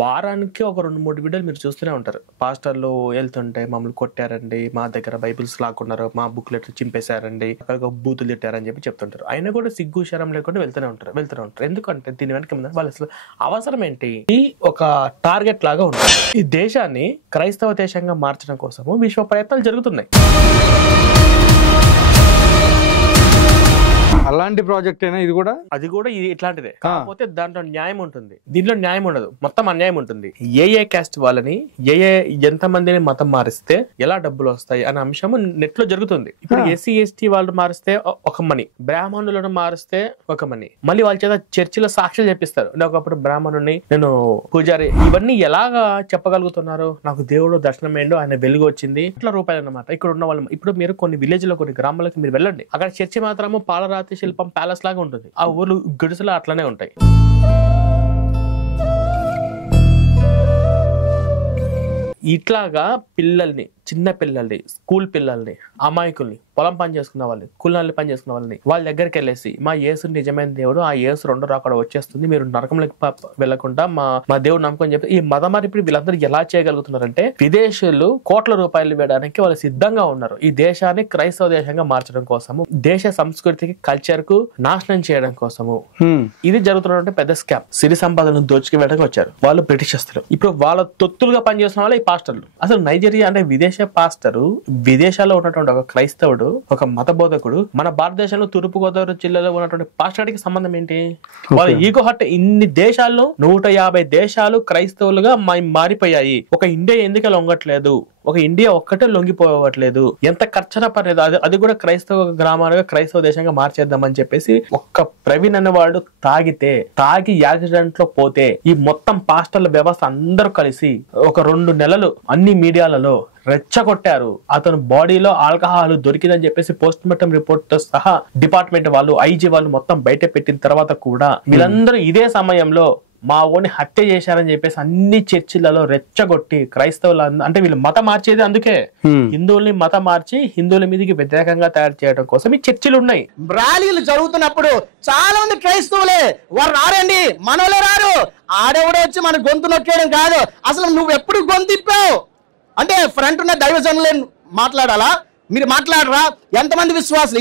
వారానికి ఒక 2-3 వీడియోలు మీరు చూస్తూనే ఉంటారు. పాస్టర్లు వెళ్తుంటే మమ్మల్ని కొట్టారండి, మా దగ్గర బైబిల్స్ లాక్కున్నారు, మా బుక్లెట్లు చింపేశారండి, అక్కడ బూతులు తిట్టారని చెప్పి చెప్తుంటారు. అయినా కూడా సిగ్గు శరం లేకుండా వెళ్తూనే ఉంటారు. ఎందుకంటే దీని వెనక వాళ్ళు అసలు అవసరం ఏంటి? ఈ ఒక టార్గెట్ లాగా ఉంటుంది. ఈ దేశాన్ని క్రైస్తవ దేశంగా మార్చడం కోసము విశ్వ ప్రయత్నాలు జరుగుతున్నాయి. అలాంటి ప్రాజెక్ట్ అయినా ఇది కూడా ఇది ఇట్లాంటిదే. కాకపోతే దాంట్లో న్యాయం ఉంటుంది, దీంట్లో న్యాయం ఉండదు, మొత్తం అన్యాయం ఉంటుంది. ఏ క్యాస్ట్ వాళ్ళని ఎంత మందిని మతం మారిస్తే ఎలా డబ్బులు వస్తాయి అనే అంశం నెట్ లో జరుగుతుంది. ఇప్పుడు ఎస్సీ ఎస్టీ వాళ్ళు మారిస్తే ఒక మనీ, బ్రాహ్మణులను మారిస్తే ఒక మనీ, మళ్ళీ వాళ్ళ చేత చర్చిలో సాక్ష్యాలు చెప్పిస్తారు. ఒకప్పుడు బ్రాహ్మణుని నేను పూజారి, ఇవన్నీ ఎలాగా చెప్పగలుగుతున్నారు? నాకు దేవుడు దర్శనం ఏంటో, ఆయన వెలుగు వచ్చింది, ఇట్లా రూపాయలు అన్నమాట. ఇక్కడ ఉన్న వాళ్ళు ఇప్పుడు మీరు కొన్ని విలేజ్ లో కొన్ని గ్రామాలకు మీరు వెళ్ళండి, అక్కడ చర్చి మాత్రము పాలరాతి శిల్పం ప్యాలెస్ లాగా ఉంటుంది. ఆ ఊర్లు గుడిసెలు అట్లనే ఉంటాయి. ఇట్లాగా పిల్లల్ని, చిన్న పిల్లల్ని, స్కూల్ పిల్లల్ని, అమాయకుల్ని, పొలం పని చేసుకున్న వాళ్ళని, కూలీనాలి పని చేసుకున్న వాళ్ళని వాళ్ళ దగ్గరికి వెళ్ళేసి మా యేసు నిజమైన దేవుడు, ఆ యేసు రెండో రాకడ వచ్చేస్తుంది, మీరు నరకంలోకి వెళ్లకుండా మా దేవుడు నమ్మకం చెప్పి ఈ మతమారి ఇప్పుడు వీళ్ళందరూ ఎలా చేయగలుగుతున్నారంటే విదేశీయులు కోట్ల రూపాయలు వేయడానికి వాళ్ళు సిద్ధంగా ఉన్నారు. ఈ దేశాన్ని క్రైస్తవ దేశంగా మార్చడం కోసము, దేశ సంస్కృతికి కల్చర్ కు నాశనం చేయడం కోసము ఇది జరుగుతున్నటువంటి పెద్ద స్కామ్. సిరి సంపదను దోచుకు వెళ్ళడానికి వచ్చారు వాళ్ళు బ్రిటిషర్లు. ఇప్పుడు వాళ్ళ తొత్తులుగా పనిచేస్తున్న వాళ్ళు ఈ పాస్టర్లు. అసలు నైజీరియా అంటే విదేశ పాస్టరు, విదేశాల్లో ఉన్నటువంటి ఒక క్రైస్తవుడు, ఒక మత బోధకుడు మన భారతదేశంలో తూర్పు గోదావరి జిల్లాలో ఉన్నటువంటి పాస్టర్కి సంబంధం ఏంటి? వాళ్ళ ఈగో హట్ ఇన్ని దేశాల్లో 150 దేశాలు క్రైస్తవులుగా మారిపోయాయి. ఒక ఇండియా ఎందుకు లొంగట్లేదు? ఒక ఇండియా ఒక్కటే లొంగిపోవట్లేదు. ఎంత ఖర్చన పర్లేదు, అది కూడా క్రైస్తవ గ్రామాలుగా క్రైస్తవ దేశంగా మార్చేద్దామని చెప్పేసి ఒక్క ప్రవీణ్ అనేవాడు తాగి యాక్సిడెంట్ లో పోతే ఈ మొత్తం పాస్టర్ల వ్యవస్థ అందరూ కలిసి ఒక 2 నెలలు అన్ని మీడియాలలో రెచ్చగొట్టారు. అతను బాడీలో ఆల్కహాల్ దొరికిందని చెప్పేసి పోస్ట్ మార్టం రిపోర్ట్ తో సహా డిపార్ట్మెంట్ వాళ్ళు, ఐజీ వాళ్ళు మొత్తం బయట పెట్టిన తర్వాత కూడా వీళ్ళందరూ ఇదే సమయంలో మా ఓని హత్య చేశారని చెప్పేసి అన్ని చర్చిలలో రెచ్చగొట్టి క్రైస్తవులు, అంటే వీళ్ళు మతం మార్చేది అందుకే, హిందువుల్ని మతం మార్చి హిందువుల మీదకి వ్యతిరేకంగా తయారు చేయడం కోసం ఈ చర్చిలు ఉన్నాయి. ర్యాలీలు జరుగుతున్నప్పుడు చాలా మంది క్రైస్తవులే వారు రారండి, మనోళ్ళే రారు. ఆడెవడో వచ్చి మన గొంతు నొక్కేయడం కాదు. అసలు నువ్వు ఎప్పుడు గొంతిప్పావు అంటే ఫ్రంట్ ఉన్న దైవజనులే మాట్లాడాలా? మీరు మాట్లాడరా? ఎంతమంది విశ్వాసులు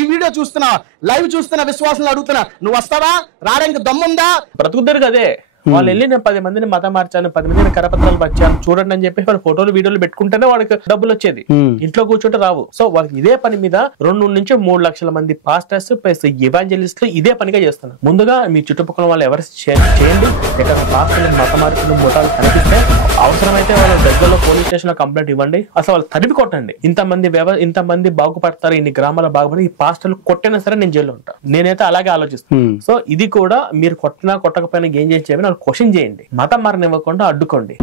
ఈ వీడియో చూస్తున్నా, లైవ్ చూస్తున్న విశ్వాసులు అడుగుతున్నా, నువ్వు వస్తావా? రావడానికి దమ్ముందా? బ్రతుకుతారు కదే. వాళ్ళు వెళ్ళి నేను 10 మందిని మతం మార్చాను, 10 మందిని కరపత్రాలు వచ్చాను చూడండి అని చెప్పి వాళ్ళు ఫోటోలు వీడియోలు పెట్టుకుంటేనే వాళ్ళకి డబ్బులు వచ్చేది, ఇంట్లో కూర్చుంటే రావు. సో వాళ్ళకి ఇదే పని మీద 2 నుంచి 3 లక్షల మంది పాస్టర్స్ ప్లస్ ఎవాంజలిస్టులు ఇదే పనిగా చేస్తున్నారు. ముందుగా మీ చుట్టుపక్కల వాళ్ళు ఎవరు చేయండి, ఎక్కడ పాస్టర్లు మత మార్పులు ముఠాలు కనిపిస్తే అవసరమైతే వాళ్ళ దగ్గరలో పోలీస్ స్టేషన్ లో కంప్లైంట్ ఇవ్వండి. అసలు వాళ్ళు తరిమి కొట్టండి. ఇంతమంది బాగుపడతారు, ఇన్ని గ్రామాల బాగుపడి ఈ పాస్టర్లు కొట్టినా సరే నేను జైల్లో ఉంటాను. నేనైతే అలాగే ఆలోచిస్తాను. సో ఇది కూడా మీరు కొట్టినా కొట్టకపోయినా ఏం చేసి క్వశ్చన్ చేయండి, మతం మారనివ్వకుండా అడ్డుకోండి.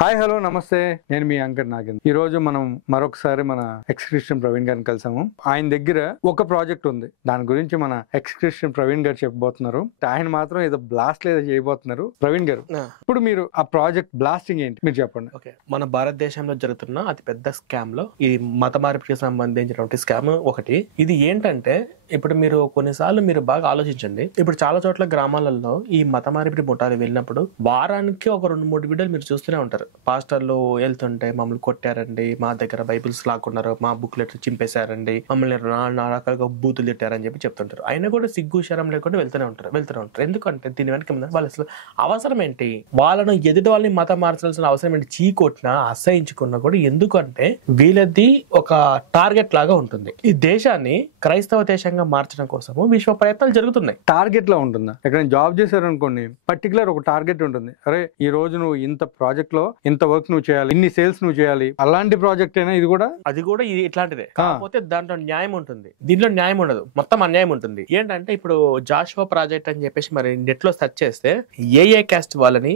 హాయ్ హలో నమస్తే, నేను మీ అంకర్ నాగేంద్ర. ఈ రోజు మనం మరొకసారి మన ఎక్స్ క్రిస్టియన్ ప్రవీణ్ గారిని కలిసాము. ఆయన దగ్గర ఒక ప్రాజెక్ట్ ఉంది, దాని గురించి మన ఎక్స్ క్రిస్టియన్ ప్రవీణ్ గారు చెప్పబోతున్నారు. ఆయన మాత్రం ఏదో బ్లాస్ట్ లేదా చేయబోతున్నారు. ప్రవీణ్ గారు, ఇప్పుడు మీరు ఆ ప్రాజెక్ట్ బ్లాస్టింగ్ ఏంటి మీరు చెప్పండి. ఓకే, మన భారతదేశంలో జరుగుతున్న అతి పెద్ద స్కామ్ లో ఈ మత మార్పిడికి సంబంధించినటువంటి స్కామ్ ఒకటి. ఇది ఏంటంటే ఇప్పుడు మీరు కొన్నిసార్లు మీరు బాగా ఆలోచించండి. ఇప్పుడు చాలా చోట్ల గ్రామాలలో ఈ మత మార్పిడి ముఠాలు వెళ్ళినప్పుడు వారానికి ఒక 2-3 వీడియోలు మీరు చూస్తూనే ఉంటారు. పాస్టర్లు వెళ్తుంటే మమ్మల్ని కొట్టారండి, మా దగ్గర బైబిల్స్ లాక్కున్నారు, మా బుక్లెట్లు చింపేశారండి, మమ్మల్ని రకాలుగా బూతులు తిట్టారని చెప్పి చెప్తుంటారు. అయినా కూడా సిగ్గు శరం లేకుండా వెళ్తూనే ఉంటారు. ఎందుకంటే దీని వెనక వాళ్ళు అసలు అవసరం ఏంటి? వాళ్ళను ఎదుటి వాళ్ళని మతం మార్చాల్సిన అవసరం ఏంటి? చీకొట్టినా అసహించుకున్నా కూడా ఎందుకంటే వీళ్ళది ఒక టార్గెట్ లాగా ఉంటుంది. ఈ దేశాన్ని క్రైస్తవ దేశంగా మార్చడం కోసము విశ్వ ప్రయత్నాలు జరుగుతున్నాయి. టార్గెట్ లో ఉంటుందా? ఎక్కడ జాబ్ చేశారు అనుకోండి, పర్టికులర్ ఒక టార్గెట్ ఉంటుంది. అరే ఈ రోజు నువ్వు ఇంత ప్రాజెక్ట్ లో ఇంత వర్క్ నువ్వు చేయాలి, ఇన్ని సేల్స్ నువ్వు చేయాలి. అలాంటి ప్రాజెక్ట్ అయినా ఇది కూడా ఇది ఇట్లాంటిదే. కాకపోతే దాంట్లో న్యాయం ఉంటుంది, దీంట్లో న్యాయం ఉండదు, మొత్తం అన్యాయం ఉంటుంది. ఏంటంటే ఇప్పుడు జాషువా ప్రాజెక్ట్ అని చెప్పేసి మరి నెట్ లో సెర్చ్ చేస్తే ఏ క్యాస్ట్ వాళ్ళని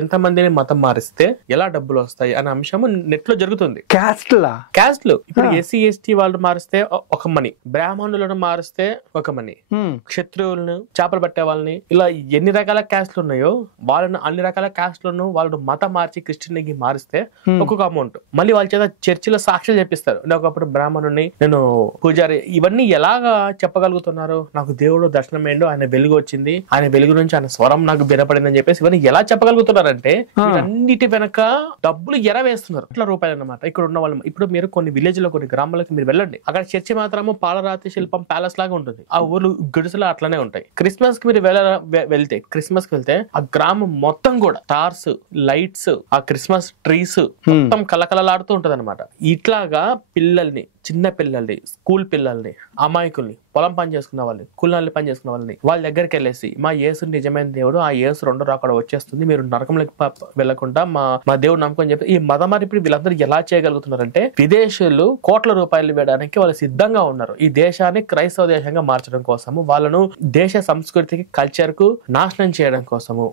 ఎంత మందిని మతం మారిస్తే ఎలా డబ్బులు వస్తాయి అనే అంశం నెట్ లో జరుగుతుంది. క్యాస్ట్లు ఇప్పుడు ఎస్సీ ఎస్టీ వాళ్ళు మారిస్తే ఒక మనీ, బ్రాహ్మణులు బ్రాహ్మణులను మారిస్తే ఒక మనీ, క్షత్రియులను, చేపలు పట్టే వాళ్ళని, ఇలా ఎన్ని రకాల క్యాస్ట్లు ఉన్నాయో వాళ్ళను అన్ని రకాల క్యాస్ట్లను వాళ్ళు మతం మార్చి క్రిస్టియన్కి మారిస్తే ఒక్కొక్క అమౌంట్. మళ్ళీ వాళ్ళ చేత చర్చిలో సాక్ష్యాలు చెప్పిస్తారు, నేను ఒకప్పుడు బ్రాహ్మణుని, నేను పూజారి. ఇవన్నీ ఎలాగా చెప్పగలుగుతున్నారు? నాకు దేవుడు దర్శనం ఏంటో, ఆయన వెలుగు వచ్చింది, ఆయన వెలుగు నుంచి ఆయన స్వరం నాకు వినపడింది అని చెప్పేసి ఇవన్నీ ఎలా చెప్పగలుగుతున్నారంటే అన్నిటి వెనక డబ్బులు ఎరవేస్తున్నారు. ఇట్లా రూపాయలు అన్నమాట. ఇక్కడ ఉన్న వాళ్ళు ఇప్పుడు మీరు కొన్ని విలేజ్ లో, కొన్ని గ్రామాలకు మీరు వెళ్ళండి, అక్కడ చర్చి మాత్రము పాలరాతి శిల్పం ప్యాలెస్ లాగా ఉంటుంది. ఆ ఊర్లు గుడిసెలు అట్లానే ఉంటాయి. క్రిస్మస్ కి మీరు వెళ్తే ఆ గ్రామం మొత్తం కూడా స్టార్స్, లైట్స్, ఆ క్రిస్మస్ ట్రీస్ మొత్తం కలకలలాడుతూ ఉంటది అనమాట. ఇట్లాగా పిల్లల్ని, చిన్న పిల్లల్ని, స్కూల్ పిల్లల్ని, అమాయకుల్ని, పొలం పని చేసుకున్న వాళ్ళని, కూలీనాలి పని చేసుకున్న వాళ్ళని వాళ్ళ దగ్గరికి వెళ్ళేసి మా యేసు నిజమైన దేవుడు, ఆ యేసు రెండో రాకడ వచ్చేస్తుంది, మీరు నరకంలోకి వెళ్లకుండా మా దేవుడు నమ్మకం చెప్పి ఈ మతమారి ఇప్పుడు వీళ్ళందరూ ఎలా చేయగలుగుతున్నారంటే విదేశీయులు కోట్ల రూపాయలు వేయడానికి వాళ్ళు సిద్ధంగా ఉన్నారు. ఈ దేశాన్ని క్రైస్తవ దేశంగా మార్చడం కోసము, వాళ్ళను దేశ సంస్కృతికి, కల్చర్ కు నాశనం చేయడం కోసము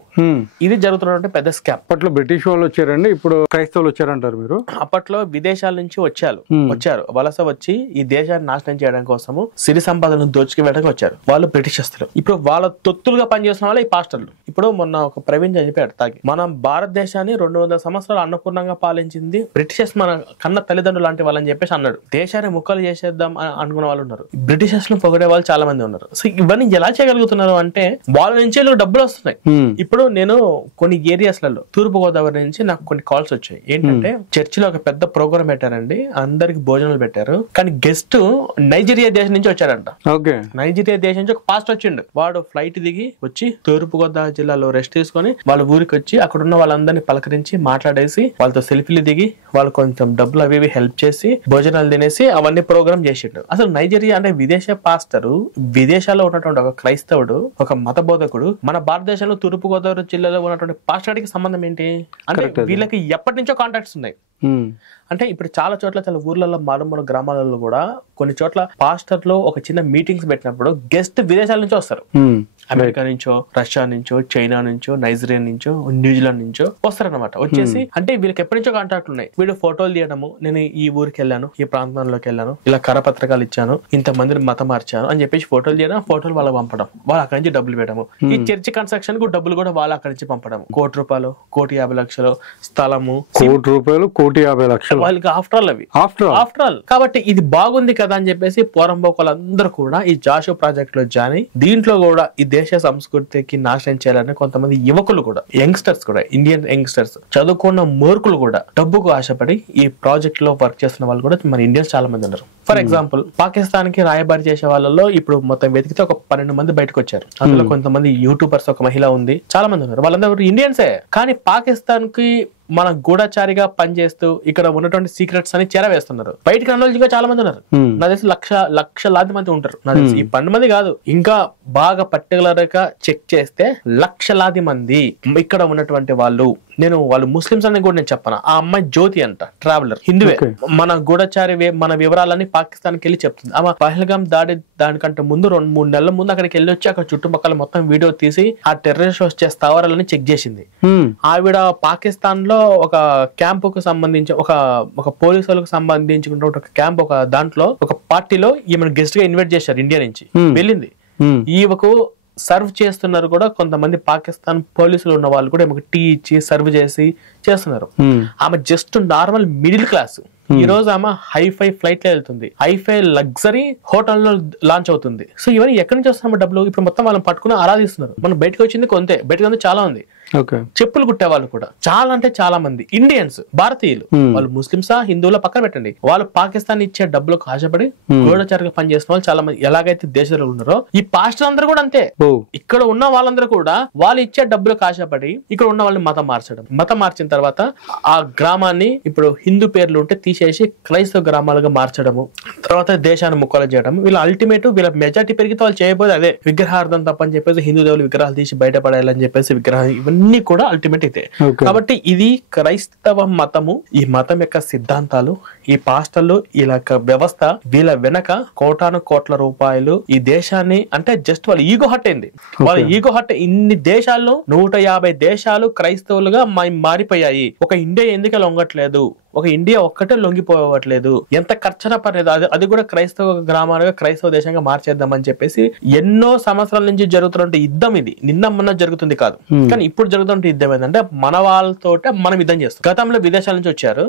ఇది జరుగుతున్నటువంటి పెద్ద స్కామ్. అప్పట్లో బ్రిటిష్ వాళ్ళు వచ్చారండి, ఇప్పుడు క్రైస్తవులు వచ్చారంటారు మీరు? అప్పట్లో విదేశాల నుంచి వచ్చారు వలస వచ్చి ఈ దేశాన్ని నాశనం చేయడం కోసము, సిరి సంపదలను దోచుకు వెళ్ళడానికి వచ్చారు వాళ్ళు బ్రిటిషర్లు. ఇప్పుడు వాళ్ళ తొత్తులుగా పనిచేస్తున్న వాళ్ళు ఈ పాస్టర్లు. ఇప్పుడు మొన్న ఒక ప్రవీణ్ చనిపోయాడు తాగి. మన భారతదేశాన్ని 200 సంవత్సరాలు అన్నపూర్ణంగా పాలించింది బ్రిటిషర్స్, మన కన్న తల్లిదండ్రులు లాంటి వాళ్ళని చెప్పేసి అన్నాడు. దేశాన్ని ముక్కలు చేసేద్దాం అనుకున్న వాళ్ళు ఉన్నారు, బ్రిటిషర్స్ ను పొగిడే వాళ్ళు చాలా మంది ఉన్నారు. సో ఇవన్నీ ఎలా చేయగలుగుతున్నారు అంటే వాళ్ళ నుంచి డబ్బులు వస్తున్నాయి. ఇప్పుడు నేను కొన్ని ఏరియాస్ లలో, తూర్పు గోదావరి నుంచి నాకు కొన్ని కాల్స్ వచ్చాయి. ఏంటంటే చర్చిలో ఒక పెద్ద ప్రోగ్రామ్ పెట్టారండి, అందరికి భోజనాలు పెట్టారు, కానీ గెస్ట్ నైజీరియా దేశం నుంచి వచ్చాడంట. నైజీరియా దేశం నుంచి ఒక పాస్ట్ వచ్చిండు. వాడు ఫ్లైట్ దిగి వచ్చి తూర్పు గోదావరి జిల్లాలో రెస్ట్ తీసుకొని వాళ్ళ ఊరికి వచ్చి అక్కడ ఉన్న వాళ్ళందరినీ పలకరించి మాట్లాడేసి వాళ్ళతో సెల్ఫీలు దిగి వాళ్ళు కొంచెం డబ్బులు అవి హెల్ప్ చేసి భోజనాలు తినేసి అవన్నీ ప్రోగ్రామ్ చేసిండు. అసలు నైజీరియా అంటే విదేశ పాస్టరు, విదేశాల్లో ఉన్నటువంటి ఒక క్రైస్తవుడు, ఒక మత బోధకుడు మన భారతదేశంలో తూర్పు గోదావరి జిల్లాలో ఉన్నటువంటి పాస్టర్కి సంబంధం ఏంటి అంటే వీళ్ళకి ఎప్పటి నుంచో కాంటాక్ట్స్ ఉన్నాయి. అంటే ఇప్పుడు చాలా చోట్ల, చాలా ఊర్లలో, మారుమూల గ్రామాలలో కూడా కొన్ని చోట్ల పాస్టర్లు ఒక చిన్న మీటింగ్స్ పెట్టినప్పుడు గెస్ట్ విదేశాల నుంచి వస్తారు. అమెరికా నుంచో, రష్యా నుంచో, చైనా నుంచో, నైజీరియా నుంచో, న్యూజిలాండ్ నుంచో వస్తారనమాట. వచ్చేసి అంటే వీళ్ళకి ఎప్పటి నుంచో కాంటాక్ట్ ఉన్నాయి. వీళ్ళు ఫోటోలు తీయడము, నేను ఈ ఊరికి వెళ్ళాను, ఈ ప్రాంతంలోకి వెళ్ళాను, ఇలా కరపత్రకాలు ఇచ్చాను, ఇంతమందిని మతం మార్చాను అని చెప్పేసి ఫోటోలు తీయడం, ఫోటోలు వాళ్ళకి పంపడం, వాళ్ళు అక్కడి నుంచి డబ్బులు పెట్టడము. ఈ చర్చి కన్స్ట్రక్షన్ కు డబ్బులు కూడా వాళ్ళు అక్కడి నుంచి పంపడం. ₹1,50,00,000, ₹1,50,00,000 స్థలము, ₹1,50,00,000 వాళ్ళకి ఆఫ్టర్ ఆల్. కాబట్టి ఇది బాగుంది కదా అని చెప్పేసి పోరంబోకులందరూ కూడా ఈ జాషో ప్రాజెక్ట్ లో జాయిన్ అయ్యి దీంట్లో కూడా ఈ దేశ సంస్కృతికి నాశనం చేయాలని కొంతమంది యువకులు కూడా, యంగ్స్టర్స్ కూడా, ఇండియన్ యంగ్స్టర్స్, చదువుకున్న మూర్ఖులు కూడా డబ్బుకు ఆశపడి ఈ ప్రాజెక్ట్ లో వర్క్ చేస్తున్న వాళ్ళు కూడా మన ఇండియన్స్ చాలా మంది ఉన్నారు. ఫర్ ఎగ్జాంపుల్ పాకిస్తాన్ కి రాయబారి చేసే వాళ్ళలో ఇప్పుడు మొత్తం వెతికితే ఒక 12 మంది బయటకు వచ్చారు. అందులో కొంతమంది యూట్యూబర్స్, ఒక మహిళ ఉంది, చాలా మంది ఉన్నారు. వాళ్ళందరూ ఇండియన్సే, కానీ పాకిస్తాన్ కి మన గూఢచారిగా పనిచేస్తూ ఇక్కడ ఉన్నటువంటి సీక్రెట్స్ అని చేరవేస్తున్నారు. బయటకు అనోల్జీగా చాలా మంది ఉన్నారు. నా తెలిసి లక్షలాది మంది ఉంటారు. నా తెలిసి ఈ 12 మంది కాదు, ఇంకా బాగా పర్టికులర్ గా చెక్ చేస్తే లక్షలాది మంది ఇక్కడ ఉన్నటువంటి వాళ్ళు. వాళ్ళు ముస్లిమ్స్ అని కూడా నేను చెప్పను. ఆ అమ్మాయి జ్యోతి అంట, ట్రావెలర్, హిందువే. మన గూఢచారి మన వివరాలన్నీ పాకిస్తాన్ కి వెళ్ళి చెప్తుంది. ఆమె పహల్గామ్ దానికంటే ముందు 2-3 నెలల ముందు అక్కడికి వెళ్ళి వచ్చి అక్కడ చుట్టుపక్కల మొత్తం వీడియో తీసి ఆ టెర్రరిస్ట్ వచ్చే స్థావరాలని చెక్ చేసింది. ఆవిడ పాకిస్తాన్ లో ఒక క్యాంపుకు సంబంధించి, ఒక పోలీసు వాళ్ళకు సంబంధించిన ఒక క్యాంప్, ఒక దాంట్లో ఒక పార్టీలో ఈమెను గెస్ట్ గా ఇన్వైట్ చేశారు ఇండియా నుంచి. వెళ్ళింది, ఈమెకు సర్వ్ చేస్తున్నారు కూడా కొంతమంది పాకిస్తాన్ పోలీసులు ఉన్న వాళ్ళు కూడా టీ ఇచ్చి సర్వ్ చేసి చేస్తున్నారు. ఆమె జస్ట్ నార్మల్ మిడిల్ క్లాస్. ఈ రోజు ఆమె హైఫై ఫ్లైట్ లో వెళ్తుంది, హైఫై లగ్జరీ హోటల్లో లాంచ్ అవుతుంది. సో ఇవన్నీ ఎక్కడి నుంచి వస్తున్నాము డబ్బులు? ఇప్పుడు మొత్తం వాళ్ళని పట్టుకుని ఆరాధిస్తున్నారు. మనం బయటకు వచ్చింది కొంతే, బయటకు చాలా ఉంది. చెప్పులు కుట్టే వాళ్ళు కూడా చాలా అంటే చాలా మంది ఇండియన్స్, భారతీయులు. వాళ్ళు ముస్లింసా హిందువుల పక్కన పెట్టండి, వాళ్ళు పాకిస్తాన్ ఇచ్చే డబ్బులకు ఆశపడి గూఢచారిగా పనిచేసిన వాళ్ళు చాలా మంది ఎలాగైతే దేశంలో ఉన్నారో ఈ పాస్టర్ అందరూ కూడా అంతే. ఇక్కడ ఉన్న వాళ్ళందరూ కూడా వాళ్ళు ఇచ్చే డబ్బులకు ఆశపడి ఇక్కడ ఉన్న వాళ్ళని మతం మార్చిన తర్వాత ఆ గ్రామాన్ని ఇప్పుడు హిందూ పేర్లు ఉంటే తీసేసి క్రైస్తవ గ్రామాలుగా మార్చడము, తర్వాత దేశాన్ని ముక్కలు చేయడం. వీళ్ళ అల్టిమేట్, వీళ్ళ మెజార్టీ పెరిగితే వాళ్ళు చేయబోదు అదే విగ్రహార్థం తప్పని చెప్పేసి హిందూ దేవులు విగ్రహాలు తీసి బయటపడాలని చెప్పేసి విగ్రహం, ఇవన్నీ కూడా అల్టిమేట్ ఇదే. కాబట్టి ఇది క్రైస్తవ మతము, ఈ మతం యొక్క సిద్ధాంతాలు, ఈ పాస్టర్లు, ఇలా వ్యవస్థ, వీళ్ళ వెనక కోట్ల రూపాయలు ఈ దేశాన్ని, అంటే జస్ట్ వాళ్ళ ఈగో హట్ అయింది. వాళ్ళ ఈగో హట్ ఇన్ని దేశాల్లో 150 దేశాలు క్రైస్తవులుగా మారిపోయాయి. ఒక ఇండియా ఎందుకు లొంగట్లేదు? ఒక ఇండియా ఒక్కటే లొంగిపోవట్లేదు, ఎంత ఖర్చున పర్లేదు, అది కూడా క్రైస్తవ గ్రామాలుగా క్రైస్తవ దేశంగా మార్చేద్దామని చెప్పేసి ఎన్నో సంవత్సరాల నుంచి జరుగుతున్న యుద్ధం ఇది. నిన్న మొన్న జరుగుతుంది కాదు, కానీ ఇప్పుడు జరుగుతున్న యుద్ధం ఏంటంటే మన వాళ్ళతోటే మనం యుద్ధం చేస్తాం. గతంలో విదేశాల నుంచి వచ్చారు,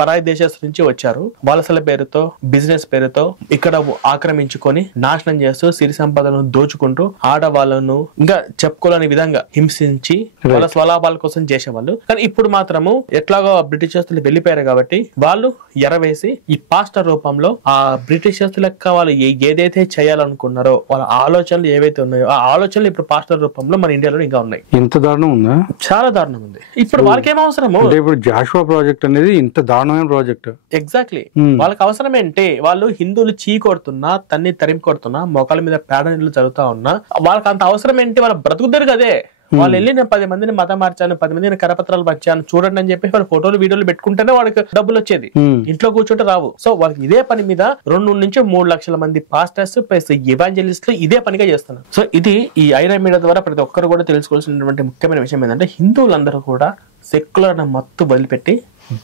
పరాయి దేశాల నుంచి వచ్చారు, వలసల పేరుతో బిజినెస్ పేరుతో ఇక్కడ ఆక్రమించుకొని నాశనం చేస్తూ సిరి సంపదలను దోచుకుంటూ ఆడవాళ్ళను ఇంకా చెప్పుకోలేని విధంగా హింసించి వాళ్ళ స్వలాభాల కోసం చేసేవాళ్ళు. కానీ ఇప్పుడు మాత్రము ఎట్లాగో బ్రిటిషర్లు వెళ్ళిపోయారు కాబట్టి వాళ్ళు ఎరవేసి ఈ పాస్టర్ రూపంలో ఆ బ్రిటిషర్స్ లెక్క వాళ్ళు ఏదైతే చేయాలనుకున్నారో వాళ్ళ ఆలోచనలు ఏవైతే ఉన్నాయో ఆ ఆలోచనలు ఇప్పుడు పాస్టర్ రూపంలో మన ఇండియాలో ఇంకా ఉన్నాయి. ఇంత దారుణం ఉందా? చాలా దారుణం ఉంది. ఇప్పుడు వాళ్ళకి ఏం అవసరము? ఇప్పుడు జాషువా ప్రాజెక్ట్ అనేది ఇంత దారుణమైన ప్రాజెక్ట్. ఎగ్జాక్ట్లీ. వాళ్ళకి అవసరం ఏంటి? వాళ్ళు హిందువులు చీ కొడుతున్నా, తన్ని తరిమి కొడుతున్నా, మొక్కల మీద పేడ నీళ్లు చదువుతా ఉన్నా వాళ్ళకి అంత అవసరం ఏంటి? వాళ్ళ బ్రతుకుతారు కదే. వాళ్ళు వెళ్ళి నేను 10 మందిని మతం మార్చాను, 10 మందిని కరపత్రాలు పంచాను చూడండి అని చెప్పి వాళ్ళు ఫోటోలు వీడియోలు పెట్టుకుంటేనే వాళ్ళకి డబ్బులు వచ్చేది, ఇంట్లో కూర్చుంటే రావు. సో వాళ్ళకి ఇదే పని మీద 2 నుంచి 3 లక్షల మంది పాస్టర్స్ ప్లస్ ఎవాంజలిస్టులు ఇదే పనిగా చేస్తున్నారు. సో ఇది ఈ ఐరా మీడియా ద్వారా ప్రతి ఒక్కరు కూడా తెలుసుకోవాల్సినటువంటి ముఖ్యమైన విషయం ఏంటంటే హిందువులందరూ కూడా సెక్యులర్ మత్తు వదిలిపెట్టి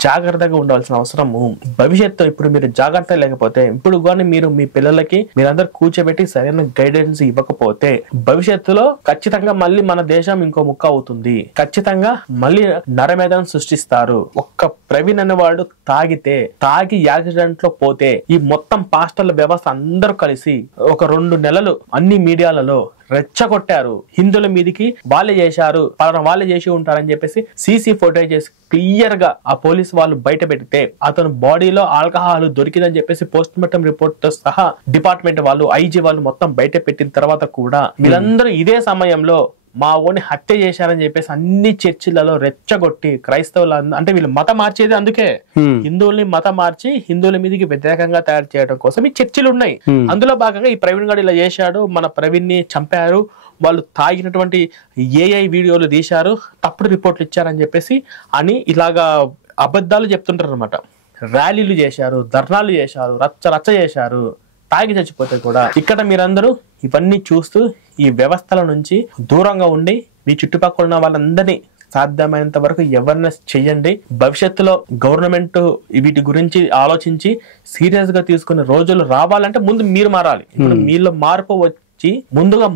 జాగ్రత్తగా ఉండవలసిన అవసరము. భవిష్యత్తు ఇప్పుడు మీరు జాగ్రత్త లేకపోతే, ఇప్పుడు కానీ మీరు మీ పిల్లలకి మీరందరూ కూర్చోబెట్టి సరైన గైడెన్స్ ఇవ్వకపోతే భవిష్యత్తులో ఖచ్చితంగా మళ్ళీ మన దేశం ఇంకో ముక్క అవుతుంది. ఖచ్చితంగా మళ్ళీ నరమేధం సృష్టిస్తారు. ఒక్క ప్రవీణ్ అనేవాడు తాగి యాక్సిడెంట్ లో పోతే ఈ మొత్తం పాస్టర్ల వ్యవస్థ అందరూ కలిసి ఒక 2 నెలలు అన్ని మీడియాలలో రెచ్చగొట్టారు. హిందువుల మీదకి వాళ్ళే చేశారు, వాళ్ళే చేసి ఉంటారని చెప్పేసి సీసీ ఫోటేజెస్ క్లియర్ గా ఆ పోలీస్ వాళ్ళు బయట పెడితే అతను బాడీలో ఆల్కహాల్ దొరికిందని చెప్పేసి పోస్ట్ మార్టం రిపోర్ట్ తో సహా డిపార్ట్మెంట్ వాళ్ళు ఐజీ వాళ్ళు మొత్తం బయట పెట్టిన తర్వాత కూడా వీళ్ళందరూ ఇదే సమయంలో మా ఓని హత్య చేశారని చెప్పేసి అన్ని చర్చిలలో రెచ్చగొట్టి క్రైస్తవులు అంటే వీళ్ళు మతం మార్చేది అందుకే, హిందువుల్ని మతం మార్చి హిందువుల మీదకి వ్యతిరేకంగా తయారు చేయడం కోసం ఈ చర్చిలు ఉన్నాయి. అందులో భాగంగా ఈ ప్రవీణ్ గారు ఇలా చేశాడు, మన ప్రవీణ్ ని చంపారు, వాళ్ళు తాగినటువంటి ఏఐ వీడియోలు తీశారు, తప్పుడు రిపోర్ట్లు ఇచ్చారని చెప్పేసి అని ఇలాగా అబద్ధాలు చెప్తుంటారు అనమాట. ర్యాలీలు చేశారు, ధర్నాలు చేశారు, రచ్చ చేశారు, తాగి చచ్చిపోతే కూడా. ఇక్కడ మీరందరూ ఇవన్నీ చూస్తూ ఈ వ్యవస్థల నుంచి దూరంగా ఉండి మీ చుట్టుపక్కల ఉన్న వాళ్ళందరినీ సాధ్యమైనంత వరకు అవేర్నెస్ చేయండి. భవిష్యత్తులో గవర్నమెంట్ వీటి గురించి ఆలోచించి సీరియస్ గా తీసుకునే రోజులు రావాలంటే ముందు మీరు మారాలి. ఇప్పుడు మీలో మార్పు ముందుగా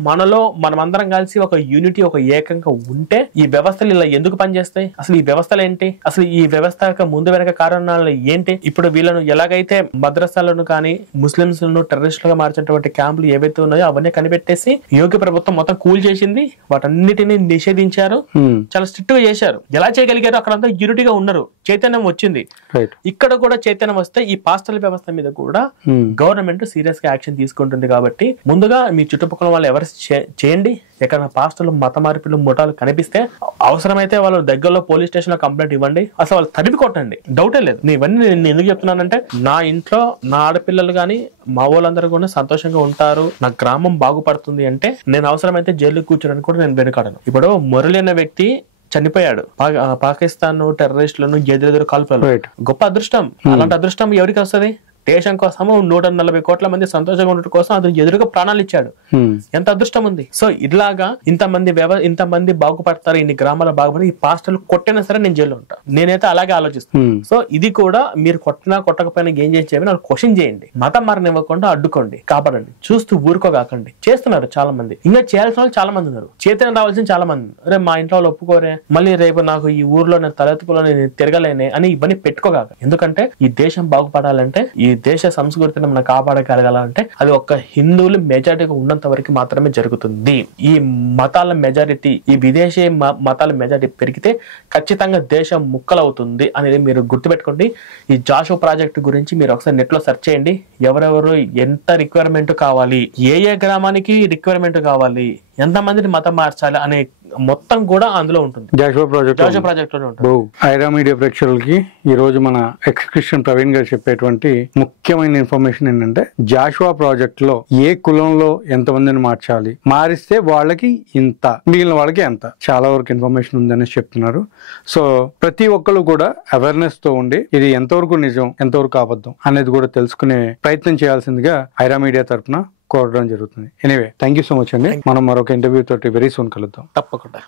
మనమందరం కలిసి ఒక యూనిటీ, ఒక ఏకంగా ఉంటే ఈ వ్యవస్థలు ఇలా ఎందుకు పనిచేస్తాయి? అసలు ఈ వ్యవస్థలు ఏంటి? అసలు ఈ వ్యవస్థ యొక్క ముందు వెనక కారణాలు ఏంటి? ఇప్పుడు వీళ్ళను ఎలాగైతే మద్రసాలను కానీ ముస్లింస్ టెర్రరిస్టులుగా మార్చినటువంటి క్యాంపులు ఏవైతే ఉన్నాయో అవన్నీ కనిపెట్టేసి యోగ్య ప్రభుత్వం మొత్తం కూల్ చేసింది, వాటన్నిటిని నిషేధించారు, చాలా స్ట్రిక్ట్ గా చేశారు. ఎలా చేయగలిగారు? అక్కడంతా యూనిటీగా ఉన్నారు, చైతన్యం వచ్చింది. ఇక్కడ కూడా చైతన్యం వస్తే ఈ పాస్టల్ వ్యవస్థ మీద కూడా గవర్నమెంట్ సీరియస్ గా యాక్షన్ తీసుకుంటుంది. కాబట్టి ముందుగా మీ చుట్టుపక్కల వాళ్ళు ఎవరు చేయండి. ఎక్కడ పాస్టర్లు మత మార్పులు ముఠాలు కనిపిస్తే అవసరమైతే వాళ్ళు దగ్గరలో పోలీస్ స్టేషన్ లో కంప్లైంట్ ఇవ్వండి, అసలు వాళ్ళు తరిమి కొట్టండి, డౌటే లేదు. ఇవన్నీ నేను ఎందుకు చెప్తున్నానంటే నా ఇంట్లో నా ఆడపిల్లలు గానీ మా వాళ్ళందరూ కూడా సంతోషంగా ఉంటారు, నా గ్రామం బాగుపడుతుంది అంటే నేను అవసరమైతే జైలు కూర్చోడానికి కూడా నేను వెనుకాడను. ఇప్పుడు మురళి అనే వ్యక్తి చనిపోయాడు, పాకిస్తాన్ టెర్రరిస్టులను ఎదురెదురు కాల్పులు, గొప్ప అదృష్టం. అలాంటి అదృష్టం ఎవరికి వస్తుంది? దేశం కోసము 140 కోట్ల మంది సంతోషంగా ఉండటం కోసం అతను ఎదురుగా ప్రాణాలు ఇచ్చాడు. ఎంత అదృష్టం ఉంది. సో ఇట్లాగా ఇంతమంది బాగుపడతారు, ఇన్ని గ్రామాల బాగుపడి ఈ పాస్టర్లు కొట్టినా సరే నేను జైల్లో ఉంటాను. నేనైతే అలాగే ఆలోచిస్తాను. సో ఇది కూడా మీరు కొట్టినా కొట్టకపోయినా ఏం చేసి వాళ్ళు క్వశ్చన్ చేయండి, మతం మారనివ్వకుండా అడ్డుకోండి, కాపాడండి, చూస్తూ ఊరుకోగాకండి. చేస్తున్నారు చాలా మంది, ఇంకా చేయాల్సిన వాళ్ళు చాలా మంది ఉన్నారు, చేతన రావాల్సిన చాలా మంది. అరే మా ఇంట్లో వాళ్ళు ఒప్పుకోరే, మళ్ళీ రేపు నాకు ఈ ఊర్లో నేను తలెత్తుకులో నేను తిరగలేనే అని ఇవన్నీ పెట్టుకోగాక. ఎందుకంటే ఈ దేశం బాగుపడాలంటే, ఈ దేశ సంస్కృతిని మనం కాపాడగలగాలంటే అది ఒక హిందువులు మెజారిటీగా ఉన్నంత వరకు మాత్రమే జరుగుతుంది. ఈ మతాల మెజారిటీ, ఈ విదేశీ మతాల మెజారిటీ పెరిగితే ఖచ్చితంగా దేశం ముక్కలవుతుంది అనేది మీరు గుర్తుపెట్టుకోండి. ఈ జాషువా ప్రాజెక్ట్ గురించి మీరు ఒకసారి నెట్ లో సెర్చ్ చేయండి. ఎవరెవరు ఎంత రిక్వైర్మెంట్ కావాలి, ఏ గ్రామానికి రిక్వైర్మెంట్ కావాలి, ఎంతమందిని మతం మార్చాలి అనే మొత్తం కూడా అందులో ఉంటుంది. జాషువా ప్రాజెక్ట్ లోనే ఉంటుంది. ఐరా మీడియా ప్రేక్షకులకి ఈ రోజు మన ఎక్స్ క్రిస్టియన్ ప్రవీణ్ గారు చెప్పేటువంటి ముఖ్యమైన ఇన్ఫర్మేషన్ ఏంటంటే జాషువా ప్రాజెక్ట్ లో ఏ కులంలో ఎంతమందిని మార్చాలి, మారిస్తే వాళ్ళకి ఇంత, మిగిలిన వాళ్ళకి ఎంత, చాలా వరకు ఇన్ఫర్మేషన్ ఉందని చెప్తున్నారు. సో ప్రతి ఒక్కరు కూడా అవేర్నెస్ తో ఉండి ఇది ఎంతవరకు నిజం ఎంతవరకు అబద్ధం అనేది కూడా తెలుసుకునే ప్రయత్నం చేయాల్సిందిగా ఐరా మీడియా తరఫున కోరడం జరుగుతుంది. Anyway thank you so much అండి. మనం మరొక ఇంటర్వ్యూ తోటి వెరీ సూన్ కలుద్దాం. తప్పకుండా.